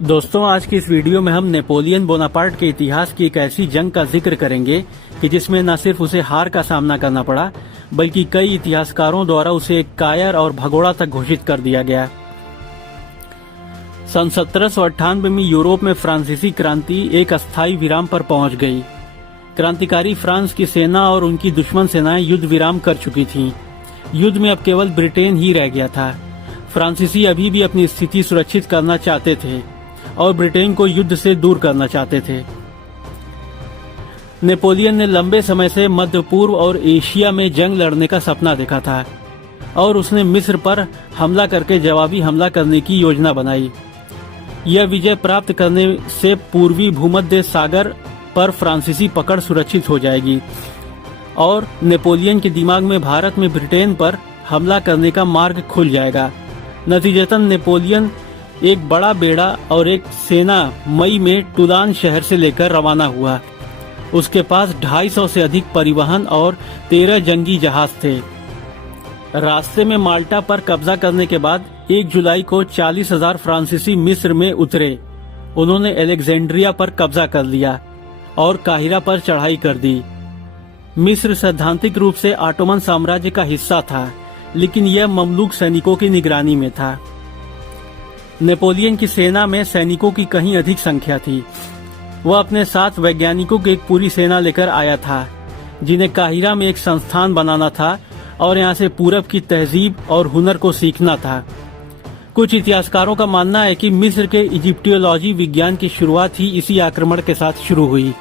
दोस्तों, आज की इस वीडियो में हम नेपोलियन बोनापार्ट के इतिहास की एक ऐसी जंग का जिक्र करेंगे कि जिसमें न सिर्फ उसे हार का सामना करना पड़ा, बल्कि कई इतिहासकारों द्वारा उसे एक कायर और भगोड़ा तक घोषित कर दिया गया। सन 1798 में यूरोप में फ्रांसीसी क्रांति एक अस्थायी विराम पर पहुंच गई। क्रांतिकारी फ्रांस की सेना और उनकी दुश्मन सेनाएं युद्ध विराम कर चुकी थीं। युद्ध में अब केवल ब्रिटेन ही रह गया था। फ्रांसीसी अभी भी अपनी स्थिति सुरक्षित करना चाहते थे और ब्रिटेन को युद्ध से दूर करना चाहते थे। नेपोलियन ने लंबे समय से मध्य पूर्व और एशिया में जंग लड़ने का सपना देखा था और उसने मिस्र पर हमला करके जवाबी हमला करने की योजना बनाई। यह विजय प्राप्त करने से पूर्वी भूमध्य सागर पर फ्रांसीसी पकड़ सुरक्षित हो जाएगी और नेपोलियन के दिमाग में भारत में ब्रिटेन पर हमला करने का मार्ग खुल जाएगा। नतीजतन नेपोलियन एक बड़ा बेड़ा और एक सेना मई में टूलान शहर से लेकर रवाना हुआ। उसके पास 250 से अधिक परिवहन और 13 जंगी जहाज थे। रास्ते में माल्टा पर कब्जा करने के बाद 1 जुलाई को 40,000 फ्रांसीसी मिस्र में उतरे। उन्होंने अलेक्जेंड्रिया पर कब्जा कर लिया और काहिरा पर चढ़ाई कर दी। मिस्र सैद्धांतिक रूप से ऑटोमन साम्राज्य का हिस्सा था, लेकिन यह ममलूक सैनिकों की निगरानी में था। नेपोलियन की सेना में सैनिकों की कहीं अधिक संख्या थी। वह अपने साथ वैज्ञानिकों की एक पूरी सेना लेकर आया था, जिन्हें काहिरा में एक संस्थान बनाना था और यहाँ से पूरब की तहजीब और हुनर को सीखना था। कुछ इतिहासकारों का मानना है कि मिस्र के इजिप्टियोलॉजी विज्ञान की शुरुआत ही इसी आक्रमण के साथ शुरू हुई।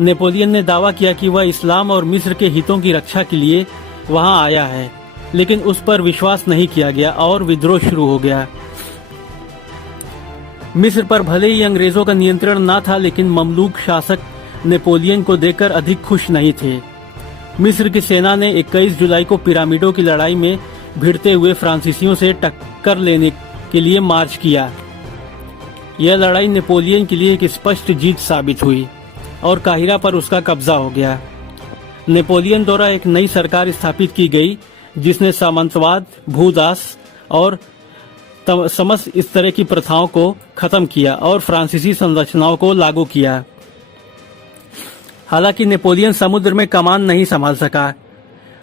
नेपोलियन ने दावा किया कि वह इस्लाम और मिस्र के हितों की रक्षा के लिए वहां आया है, लेकिन उस पर विश्वास नहीं किया गया और विद्रोह शुरू हो गया। मिस्र पर भले ही अंग्रेजों का नियंत्रण न था, लेकिन ममलूक शासक नेपोलियन को देखकर अधिक खुश नहीं थे। मिस्र की सेना ने 21 जुलाई को पिरामिडों की लड़ाई में भिड़ते हुए फ्रांसीसियों से टक्कर लेने के लिए मार्च किया। यह लड़ाई नेपोलियन के लिए एक स्पष्ट जीत साबित हुई और काहिरा पर उसका कब्जा हो गया। नेपोलियन द्वारा एक नई सरकार स्थापित की गई, जिसने सामंतवाद, भूदास और समस्त इस तरह की प्रथाओं को खत्म किया और फ्रांसीसी संरचनाओं को लागू किया। हालांकि नेपोलियन समुद्र में कमान नहीं संभाल सका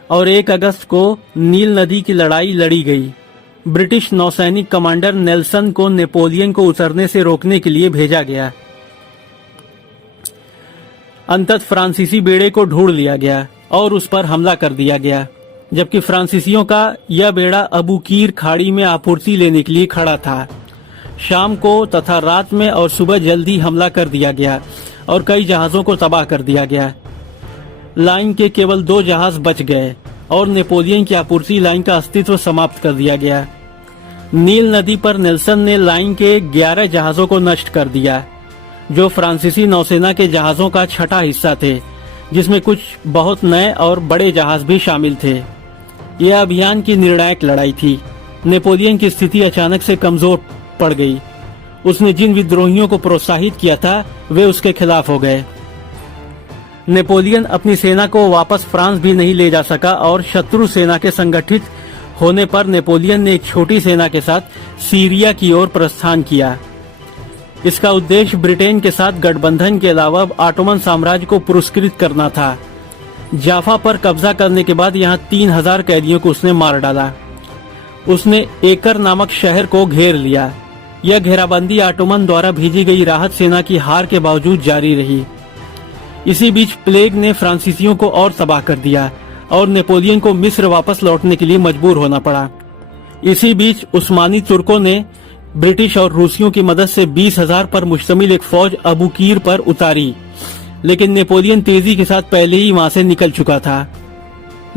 और 1 अगस्त को नील नदी की लड़ाई लड़ी गई। ब्रिटिश नौसैनिक कमांडर नेल्सन को नेपोलियन को उतरने से रोकने के लिए भेजा गया। अंततः फ्रांसीसी बेड़े को ढूंढ लिया गया और उस पर हमला कर दिया गया, जबकि फ्रांसीसियों का यह बेड़ा अबू कीर खाड़ी में आपूर्ति लेने के लिए खड़ा था। शाम को तथा रात में और सुबह जल्दी हमला कर दिया गया और कई जहाजों को तबाह कर दिया गया। लाइन के केवल 2 जहाज बच गए और नेपोलियन की आपूर्ति लाइन का अस्तित्व समाप्त कर दिया गया। नील नदी पर नेल्सन ने लाइन के 11 जहाजों को नष्ट कर दिया, जो फ्रांसीसी नौसेना के जहाजों का छठा हिस्सा थे, जिसमें कुछ बहुत नए और बड़े जहाज भी शामिल थे। यह अभियान की निर्णायक लड़ाई थी। नेपोलियन की स्थिति अचानक से कमजोर पड़ गई। उसने जिन विद्रोहियों को प्रोत्साहित किया था, वे उसके खिलाफ हो गए। नेपोलियन अपनी सेना को वापस फ्रांस भी नहीं ले जा सका और शत्रु सेना के संगठित होने पर नेपोलियन ने एक छोटी सेना के साथ सीरिया की ओर प्रस्थान किया। इसका उद्देश्य ब्रिटेन के साथ गठबंधन के अलावा ऑटोमन साम्राज्य को पुरस्कृत करना था। जाफा पर कब्जा करने के बाद यहाँ 3000 कैदियों को उसने मार डाला। उसने एकर नामक शहर को घेर लिया। यह घेराबंदी ऑटोमन द्वारा भेजी गई राहत सेना की हार के बावजूद जारी रही। इसी बीच प्लेग ने फ्रांसीसियों को और तबाह कर दिया और नेपोलियन को मिस्र वापस लौटने के लिए मजबूर होना पड़ा। इसी बीच उस्मानी तुर्कों ने ब्रिटिश और रूसियों की मदद से 20,000 पर मुश्तमिल एक फौज अबू कीर पर उतारी, लेकिन नेपोलियन तेजी के साथ पहले ही वहां से निकल चुका था।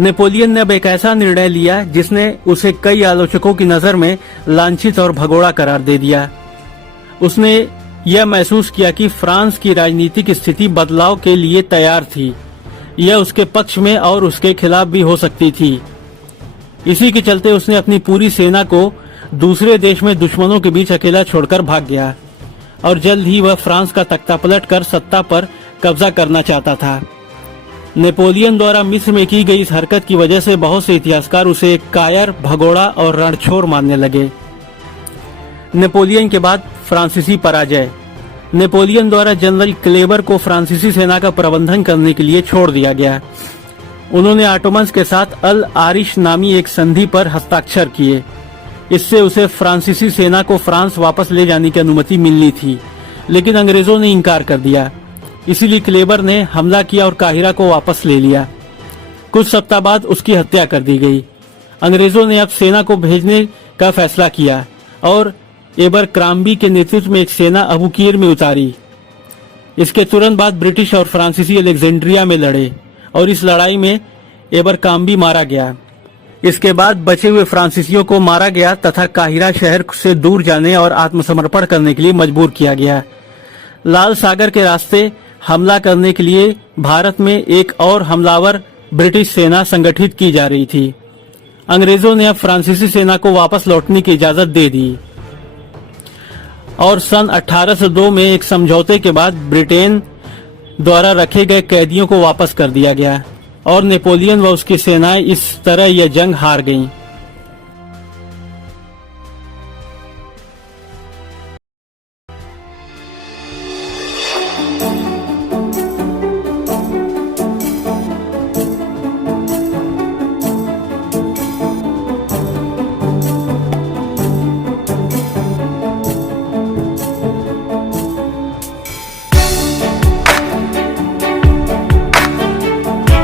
नेपोलियन ने अब एक ऐसा निर्णय लिया जिसने उसे कई आलोचकों की नजर में लांछित और भगोड़ा करार दे दिया। उसने यह महसूस किया कि फ्रांस की राजनीतिक स्थिति बदलाव के लिए तैयार थी। यह उसके पक्ष में और उसके खिलाफ भी हो सकती थी। इसी के चलते उसने अपनी पूरी सेना को दूसरे देश में दुश्मनों के बीच अकेला छोड़कर भाग गया और जल्द ही वह फ्रांस का तख्ता पलट कर सत्ता पर कब्जा करना चाहता था। नेपोलियन द्वारा मिस्र में की गई इस हरकत की वजह से बहुत से इतिहासकार उसे एक कायर, भगोड़ा और रणछोड़ मानने लगे। नेपोलियन के बाद फ्रांसीसी पराजय। नेपोलियन द्वारा जनरल क्लेबर को फ्रांसीसी सेना का प्रबंधन करने के लिए छोड़ दिया गया। उन्होंने ऑटोमन्स के साथ अल आरिश नामी एक संधि पर हस्ताक्षर किए। इससे उसे फ्रांसीसी सेना को फ्रांस वापस ले जाने की अनुमति मिलनी थी, लेकिन अंग्रेजों ने इनकार कर दिया। इसीलिए क्लेबर ने हमला किया और काहिरा को वापस ले लिया। कुछ सप्ताह बाद उसकी हत्या कर दी गई। अंग्रेजों ने अब सेना को भेजने का फैसला किया और एबरक्राम्बी के नेतृत्व में एक सेना अबूकीर में उतारी। इसके तुरंत बाद ब्रिटिश और फ्रांसीसी अलेक्जेंड्रिया में लड़े और इस लड़ाई में एबरक्राम्बी मारा गया। इसके बाद बचे हुए फ्रांसीसियों को मारा गया तथा काहिरा शहर से दूर जाने और आत्मसमर्पण करने के लिए मजबूर किया गया। लाल सागर के रास्ते हमला करने के लिए भारत में एक और हमलावर ब्रिटिश सेना संगठित की जा रही थी। अंग्रेजों ने अब फ्रांसीसी सेना को वापस लौटने की इजाजत दे दी और सन 1802 में एक समझौते के बाद ब्रिटेन द्वारा रखे गए कैदियों को वापस कर दिया गया और नेपोलियन व उसकी सेनाएं इस तरह यह जंग हार गईं।